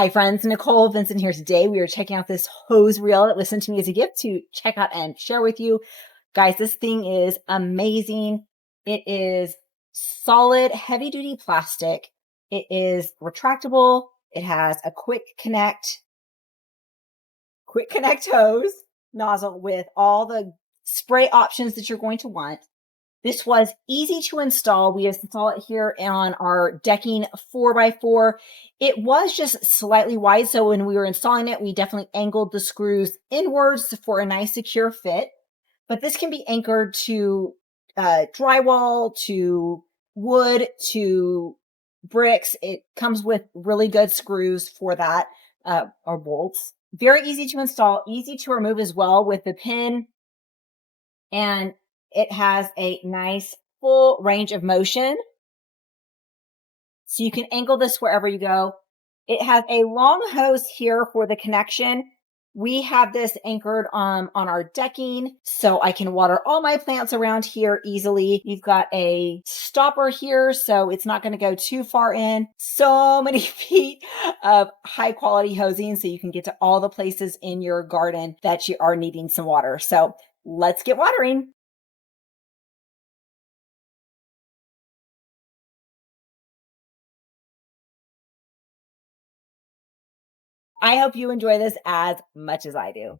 Hi friends, Nicole Vincent here today. We are checking out this hose reel that was sent to me as a gift to check out and share with you. Guys, this thing is amazing. It is solid, heavy duty plastic. It is retractable. It has a quick connect hose nozzle with all the spray options that you're going to want. This was easy to install. We installed it here on our decking 4x4. It was just slightly wide, so when we were installing it, we definitely angled the screws inwards for a nice secure fit. But this can be anchored to drywall, to wood, to bricks. It comes with really good screws for that, or bolts. Very easy to install, easy to remove as well with the pin, and it has a nice full range of motion. So you can angle this wherever you go. It has a long hose here for the connection. We have this anchored on our decking, so I can water all my plants around here easily. You've got a stopper here, so it's not going to go too far in. So many feet of high quality hosing, so you can get to all the places in your garden that you are needing some water. So let's get watering. I hope you enjoy this as much as I do.